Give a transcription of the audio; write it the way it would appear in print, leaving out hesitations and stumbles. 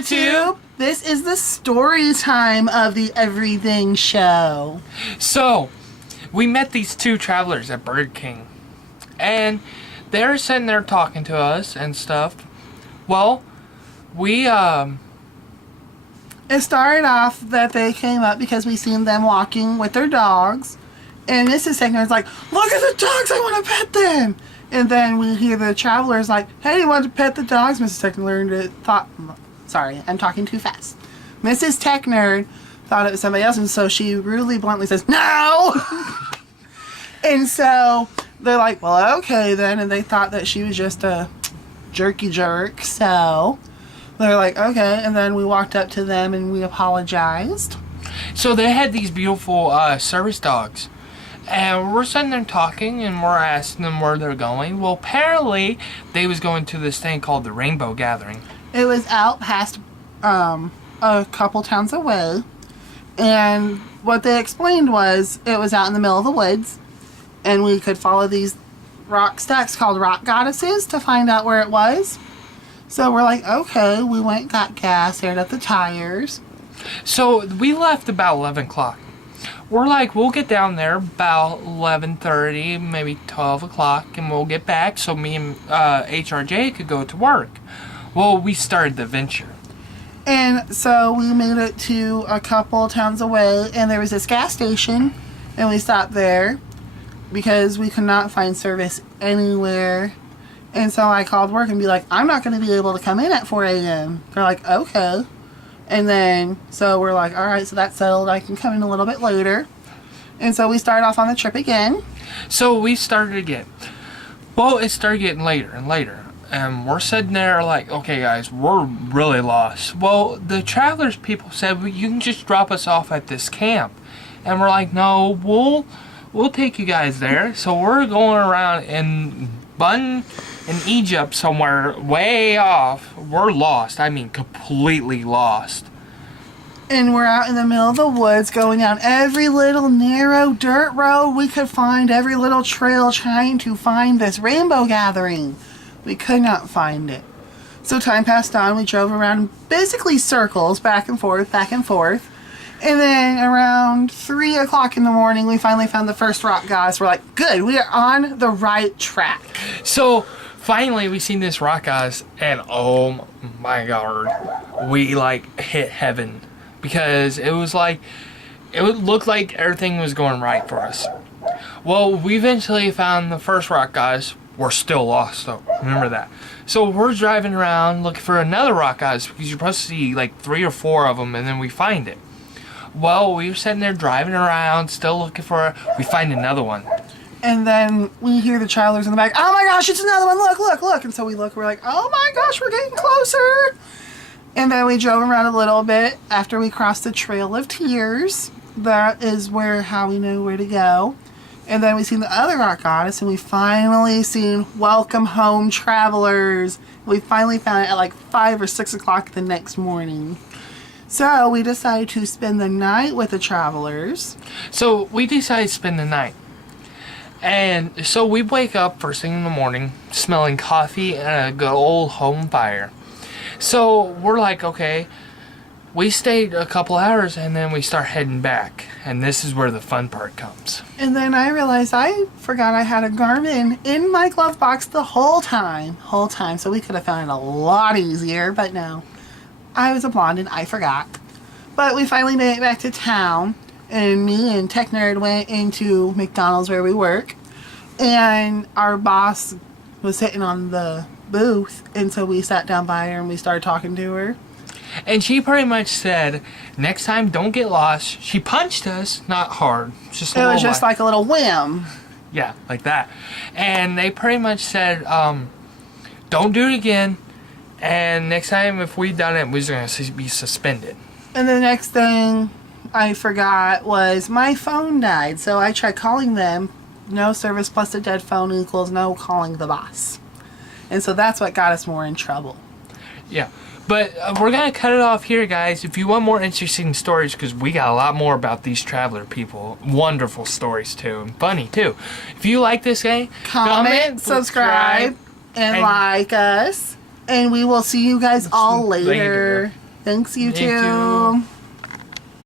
YouTube! This is the story time of the Everything Show. So, we met these two travelers at Burger King. And they're sitting there talking to us and stuff. Well, It started off that they came up because we seen them walking with their dogs. And Mrs. Tegner was like, look at the dogs, I want to pet them! And then we hear the travelers like, hey, you want to pet the dogs? Mrs. Techner sorry, I'm talking too fast. Mrs. Techner thought it was somebody else, and so she rudely, bluntly says, no! And so they're like, well, okay then. And they thought that she was just a jerky jerk, so they're like, okay. And then we walked up to them and we apologized. So they had these beautiful service dogs. And we're sitting there talking, and we're asking them where they're going. Well, apparently, they was going to this thing called the Rainbow Gathering. It was out past a couple towns away. And what they explained was it was out in the middle of the woods. And we could follow these rock stacks called rock goddesses to find out where it was. So we're like, okay. We went, got gas, aired up the tires. So we left about 11 o'clock. We're like, we'll get down there about 11:30, maybe 12 o'clock, and we'll get back so me and HRJ could go to work. Well, we started the venture. And so we made it to a couple towns away, and there was this gas station, and we stopped there because we could not find service anywhere. And so I called work and be like, I'm not going to be able to come in at 4 a.m. They're like, okay. And then, so we're like, all right, so that's settled. I can come in a little bit later. And so we started off on the trip again. So we started again. Well, it started getting later and later. And we're sitting there like, okay, guys, we're really lost. Well, the travelers people said, well, you can just drop us off at this camp. And we're like, no, we'll take you guys there. So we're going around in Egypt somewhere way off. We're lost. I mean, completely lost. And we're out in the middle of the woods going down every little narrow dirt road we could find, every little trail trying to find this rainbow gathering. We could not find it. So time passed on. We drove around basically circles, back and forth, back and forth. And then around 3 o'clock in the morning, we finally found the first rock goddess. We're like, good, we are on the right track. So finally, we seen this rock guys, and oh my god, we like hit heaven because it was like it would look like everything was going right for us. Well, we eventually found the first rock guys. We're still lost though. Remember that. So we're driving around looking for another rock guys because you're supposed to see like 3 or 4 of them, and then we find it. Well, we were sitting there driving around, still looking for it. We find another one. And then we hear the travelers in the back, oh my gosh, it's another one, look, look, look. And so we look, we're like, oh my gosh, we're getting closer. And then we drove around a little bit after we crossed the Trail of Tears. That is how we knew where to go. And then we seen the other rock goddess, and we finally seen Welcome Home Travelers. We finally found it at like 5 or 6 o'clock the next morning. So we decided to spend the night with the travelers. So we decided to spend the night. And so we wake up first thing in the morning smelling coffee and a good old home fire. So we're like, okay, we stayed a couple hours and then we start heading back. And this is where the fun part comes. And then I realized I forgot I had a Garmin in my glove box the whole time. So we could have found it a lot easier, but no. I was a blonde and I forgot. But we finally made it back to town, and me and Tech Nerd went into McDonald's where we work, and our boss was sitting on the booth, and so we sat down by her and we started talking to her. And she pretty much said, next time don't get lost. She punched us, not hard, just a it little. Was just like a little whim. Yeah, like that. And they pretty much said, don't do it again. And next time, if we done it, we're going to be suspended. And the next thing I forgot was my phone died. So I tried calling them. No service plus a dead phone equals no calling the boss. And so that's what got us more in trouble. Yeah. But we're going to cut it off here, guys. If you want more interesting stories, because we got a lot more about these traveler people. Wonderful stories, too. And funny, too. If you like this game, comment, subscribe, and like us. And we will see you guys all later. Thanks, you Thank two. you.